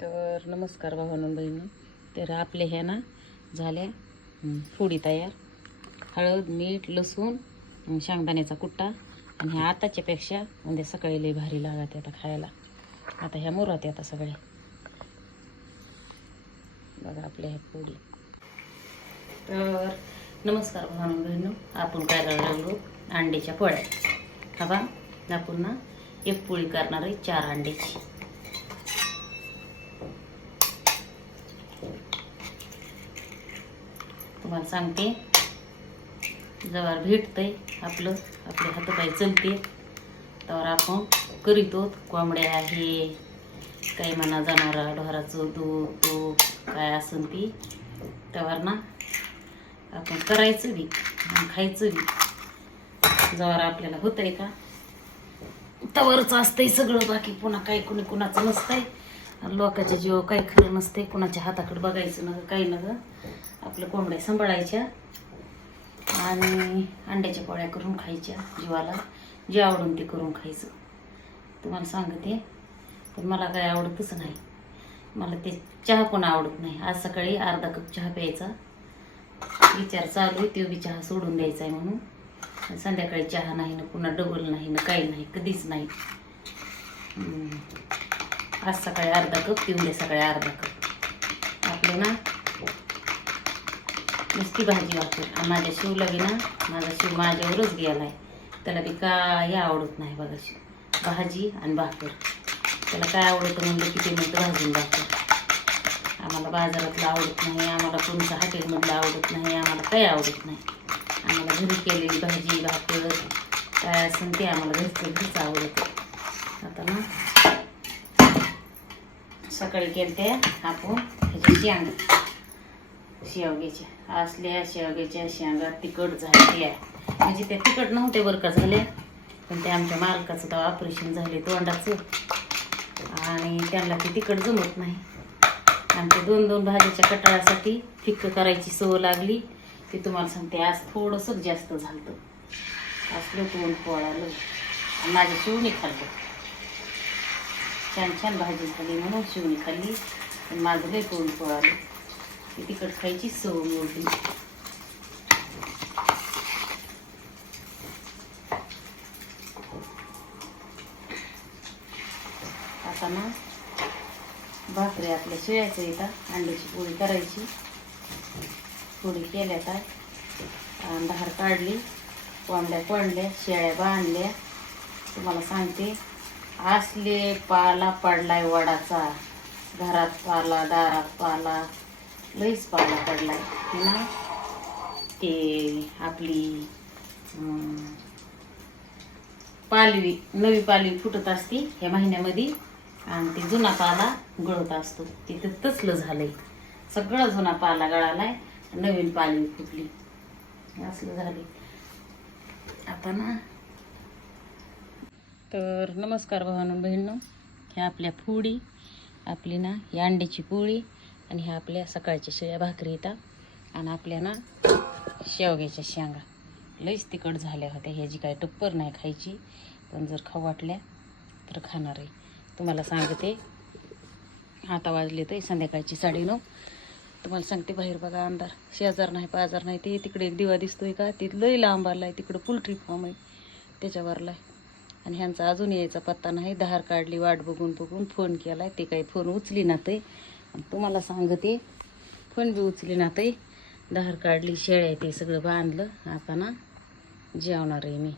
तर नमस्कार भावांनो बहिणी. तर आपल्या ह्या ना झाल्या फोडी तयार. हळद, मीठ, लसूण, शेंगदाण्याचा कुट्टा आणि ह्या आताच्या पेक्षा म्हणजे सकाळी लई भारी लागत आता खायला. आता ह्या मुरात आता सगळ्या बघा आपल्या ह्या फोडी. तर नमस्कार भावांनो बहिणींनो, आपण काय करायला लागलो अंड्याच्या पोळ्या. हवा आपण ना एक पोळी करणार आहे 4 अंड्याची. तुम्हाला सांगते जेव्हा भेटतंय आपले हातपाय चलते तर आपण करीतो. कोंबड्या आहे काही म्हणा, जनावरा ढोराचं दूध तूप काय असेल ती तेव्हा ना आपण करायचं बी आणि खायचं बी. जेव्हा आपल्याला होतंय का तवरच असतंय सगळं, बाकी पुन्हा काही कुणी कुणाचं नसतंय. लोकांच्या जीव काही खरं नसते, कुणाच्या हाताकडे बघायचं न काही न ग. आपलं कोंबड्या सांभाळायच्या आणि अंड्याच्या पोळ्या करून खायच्या. जीवाला जे आवडून ते करून खायचं. तुम्हाला सांगते पण मला काही आवडतच नाही. मला ते चहा पण आवडत नाही. आज सकाळी अर्धा कप चहा प्यायचा विचार चालू आहे, तो बी चहा सोडून द्यायचा आहे म्हणून. संध्याकाळी चहा नाही ना, पुन्हा डबल नाही ना, काही नाही, कधीच नाही. आज सकाळी अर्धा कप, उद्या सकाळी अर्धा कप. आपले ना नुसती भाजी वापर. आणि माझ्या शिवला बी ना, माझा शिव माझ्यावरच गेलाय. त्याला बी काय आवडत नाही बघा. शिव भाजी आणि भाकर. त्याला काय आवडतं म्हणलं किती म्हणतं भाजी आणि भाकर. आम्हाला बाजारातलं आवडत नाही, आम्हाला कोणतं हॉटेलमधलं आवडत नाही, आम्हाला काही आवडत नाही. आम्हाला घरी केलेली भाजी भाकर काय असेल ते आम्हाला घरच आवडतं. आता ना सकाळी केलते आपण ह्याच्या शेवग्याच्या असल्या शेवग्याच्या शेंगा तिखट झाल्या. म्हणजे त्या तिखट नव्हते बरं का झाल्या, पण ते आमच्या मालकाचं तेव्हा ऑपरेशन झाले तोंडाचं आणि त्यांना ते तिखट जमत नाही. आमच्या 2-2 भाजीच्या कटाळासाठी फिक्क करायची सवय लागली. ते तुम्हाला सांगते आज थोडंसं जास्त झालं. असलं तोंड पोळालं आणि माझ्या शिवणी खाल्लं. छान छान भाजी झाली म्हणून शिवणी खाल्ली, पण माझं लई तोंड पोळालं. ती तिखट खायची सवय मोडली. आता ना भाकरी आपल्या शिळ्याचं येतात. अंड्याची पोळी करायची. पोळी केल्या तर धार काढली, कोंबड्या कोंडल्या, शेळ्या बांधल्या. तुम्हाला सांगते असले पाला पडलाय वडाचा. घरात पाला, दारात पाला, लईच पाला पडलाय. हे ना ते आपली पालवी नवी पालवी फुटत असते ह्या महिन्यामध्ये आणि ते जुना पाला गळत असतो. तिथं तसलं झालंय. सगळं जुना पाला गळालाय, नवीन पालवी फुटली, असलं झाले. आता ना तर नमस्कार भावांनो बहिणींनो, ह्या आपल्या फोडी आपली ना ही अंड्याची पोळी आणि ह्या आपल्या सकाळच्या शेळ्या भाकरी येतात आणि आपल्या ना शेवग्याच्या शेंगा लईच तिखट झाल्या होत्या. ह्याची काय टप्पर नाही खायची, पण जर खाऊ वाटल्या तर खाणार आहे. तुम्हाला सांगते आता वाजले तर संध्याकाळची 9:30. तुम्हाला सांगते बाहेर बघा अंधार, शेजार नाही पाजार नाही. ते तिकडे एक दिवा दिसतोय का, ते लई लांब आलाय. तिकडं पोल्ट्री फार्म आहे त्याच्यावरला. आणि ह्यांचा अजून यायचा पत्ता नाही. धार काढली वाट बघून बघून, फोन केलाय ते काही फोन उचली ना ते. तुम्हाला सांगते फोन बी उचली ना ते. धार काढली, शेळ्या ते सगळं बांधलं. आता ना जेवणार आहे मी.